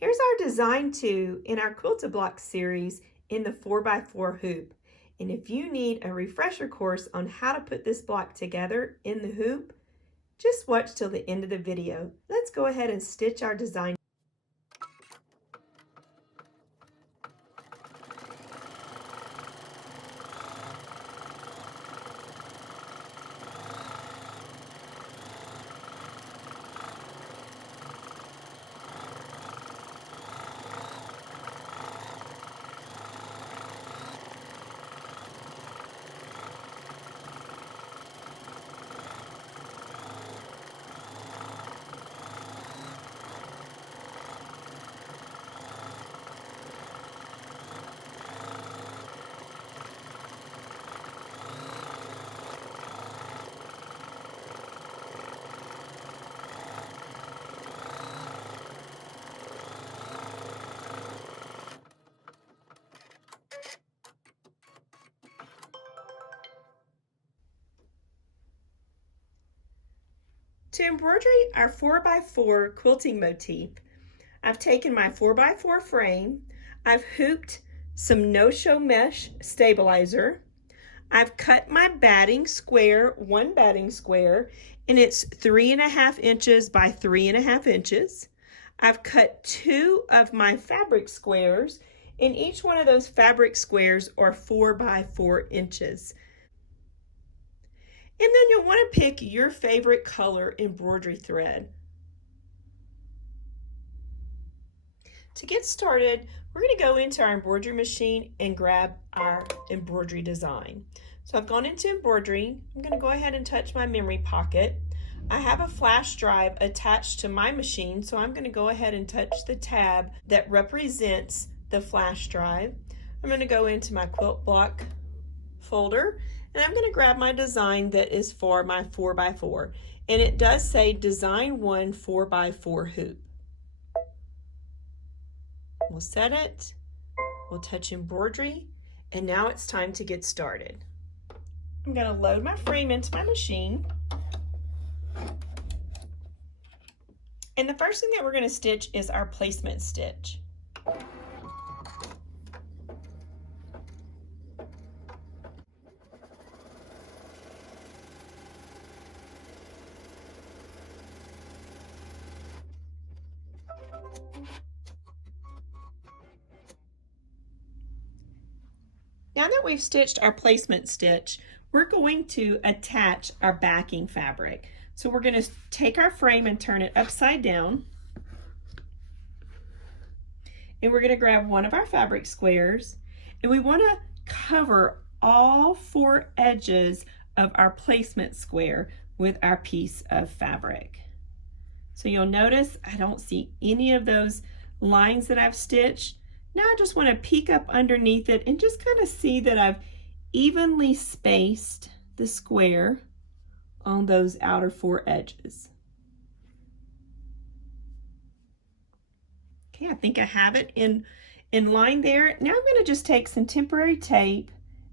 Here's our design 2 in our Quilt-A-Block series in the 4x4 hoop. And if you need a refresher course on how to put this block together in the hoop, just watch till the end of the video. Let's go ahead and stitch our design. To embroider our 4x4 quilting motif, I've taken my 4x4 frame, I've hooped some no-show mesh stabilizer, I've cut my batting square, one batting square, and it's 3.5 inches by 3.5 inches. I've cut 2 of my fabric squares, and each one of those fabric squares are 4x4 inches. And then you'll want to pick your favorite color embroidery thread. To get started, we're going to go into our embroidery machine and grab our embroidery design. So I've gone into embroidery. I'm going to go ahead and touch my memory pocket. I have a flash drive attached to my machine, so I'm going to go ahead and touch the tab that represents the flash drive. I'm going to go into my quilt block folder, and I'm going to grab my design that is for my 4x4, and it does say design 1 4x4 hoop. We'll set it, we'll touch embroidery, and now it's time to get started. I'm going to load my frame into my machine, and the first thing that we're going to stitch is our placement stitch. Now that we've stitched our placement stitch, we're going to attach our backing fabric. So we're going to take our frame and turn it upside down. And we're going to grab one of our fabric squares, and we want to cover all 4 edges of our placement square with our piece of fabric. So you'll notice I don't see any of those lines that I've stitched. Now I just want to peek up underneath it and just kind of see that I've evenly spaced the square on those outer 4 edges. Okay, I think I have it in line there. Now I'm going to just take some temporary tape,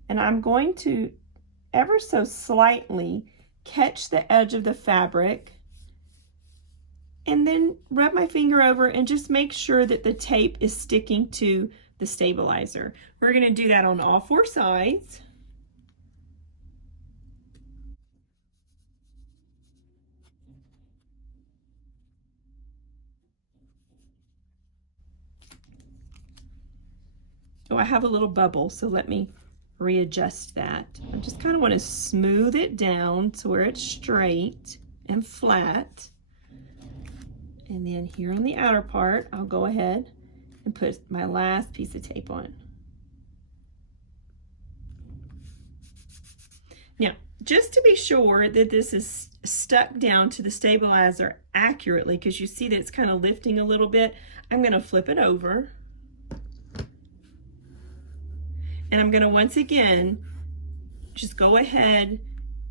and I'm going to ever so slightly catch the edge of the fabric, and then rub my finger over and just make sure that the tape is sticking to the stabilizer. We're going to do that on all 4 sides. Oh, I have a little bubble, so let me readjust that. I just kind of want to smooth it down to where it's straight and flat. And then here on the outer part, I'll go ahead and put my last piece of tape on. Now, just to be sure that this is stuck down to the stabilizer accurately, because you see that it's kind of lifting a little bit, I'm going to flip it over. And I'm going to once again just go ahead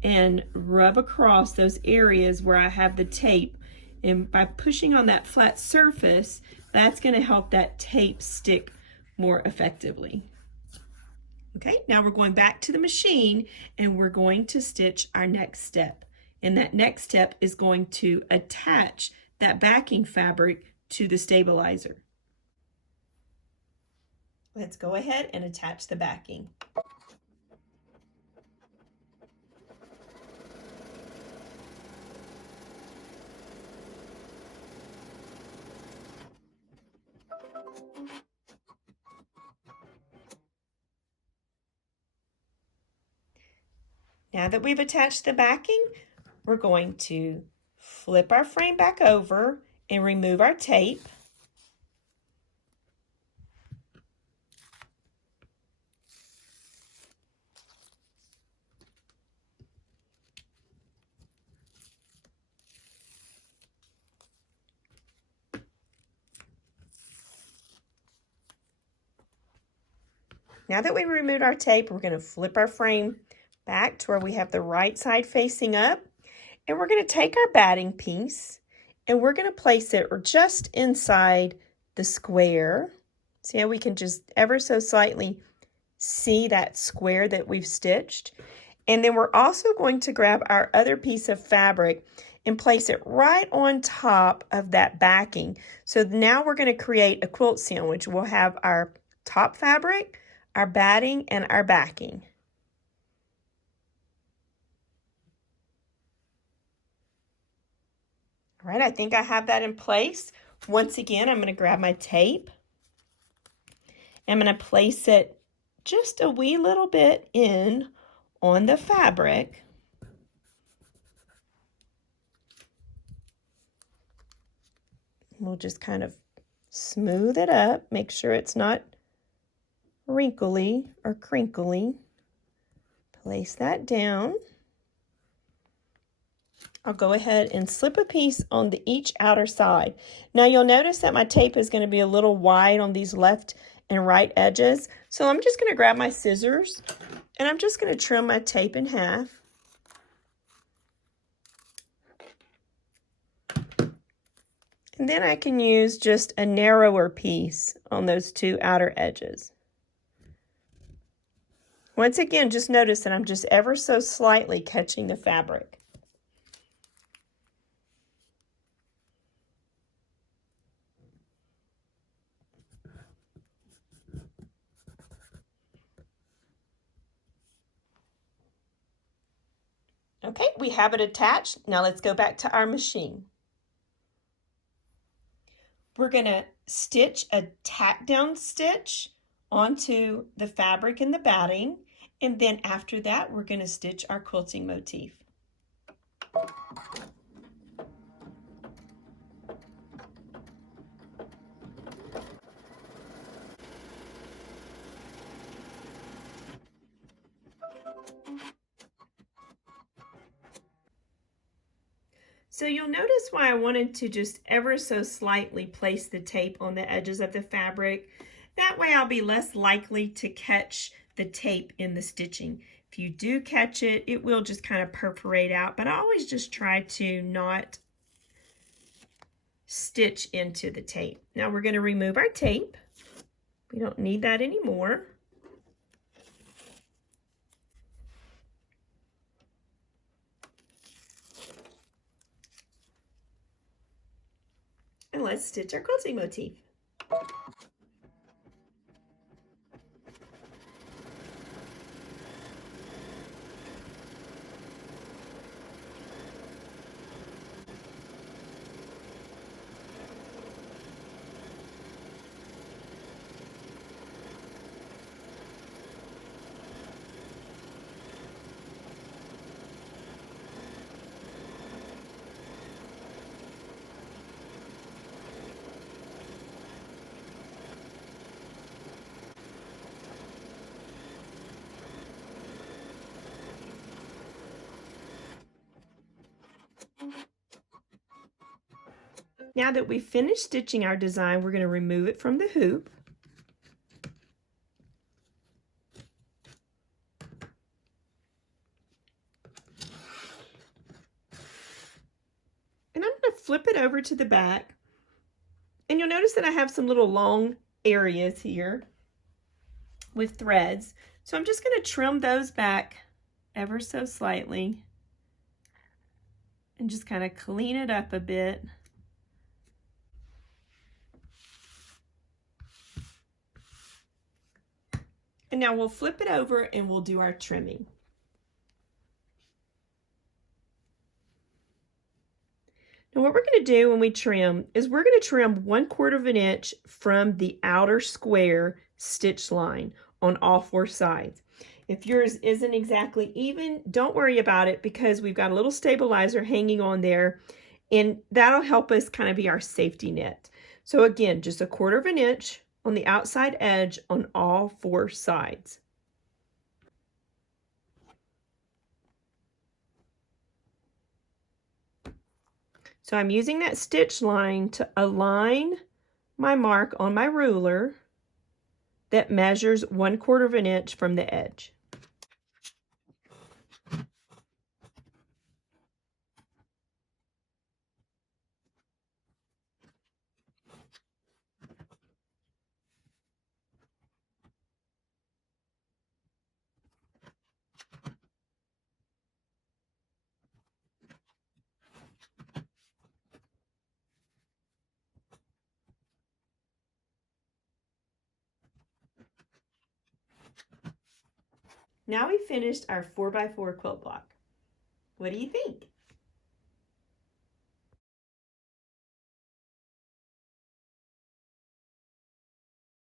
and rub across those areas where I have the tape. And by pushing on that flat surface, that's going to help that tape stick more effectively. Okay, now we're going back to the machine, and we're going to stitch our next step. And that next step is going to attach that backing fabric to the stabilizer. Let's go ahead and attach the backing. Now that we've attached the backing, we're going to flip our frame back over and remove our tape. Now that we removed our tape, we're going to flip our frame back to where we have the right side facing up. And we're going to take our batting piece and we're going to place it just inside the square. See how we can just ever so slightly see that square that we've stitched. And then we're also going to grab our other piece of fabric and place it right on top of that backing. So now we're going to create a quilt sandwich. We'll have our top fabric, our batting, and our backing. All right, I think I have that in place. Once again, I'm going to grab my tape. I'm going to place it just a wee little bit in on the fabric. We'll just kind of smooth it up, make sure it's not wrinkly or crinkly. Place that down. I'll go ahead and slip a piece on each outer side. Now you'll notice that my tape is going to be a little wide on these left and right edges. So I'm just going to grab my scissors and I'm just going to trim my tape in half. And then I can use just a narrower piece on those two outer edges. Once again, just notice that I'm just ever so slightly catching the fabric. Okay, we have it attached. Now let's go back to our machine. We're going to stitch a tack down stitch onto the fabric and the batting, and then after that we're going to stitch our quilting motif. So you'll notice why I wanted to just ever so slightly place the tape on the edges of the fabric. That way I'll be less likely to catch the tape in the stitching. If you do catch it, it will just kind of perforate out, but I always just try to not stitch into the tape. Now we're going to remove our tape. We don't need that anymore. And let's stitch our quilting motif. Now that we've finished stitching our design, we're going to remove it from the hoop. And I'm going to flip it over to the back. And you'll notice that I have some little long areas here with threads. So I'm just going to trim those back ever so slightly and just kind of clean it up a bit. And now we'll flip it over and we'll do our trimming. Now what we're going to do when we trim is we're going to trim 1/4 of an inch from the outer square stitch line on all 4 sides. If yours isn't exactly even, don't worry about it because we've got a little stabilizer hanging on there and that'll help us kind of be our safety net. So again, just 1/4 of an inch on the outside edge on all 4 sides. So I'm using that stitch line to align my mark on my ruler that measures 1/4 of an inch from the edge. Now we finished our 4x4 quilt block. What do you think?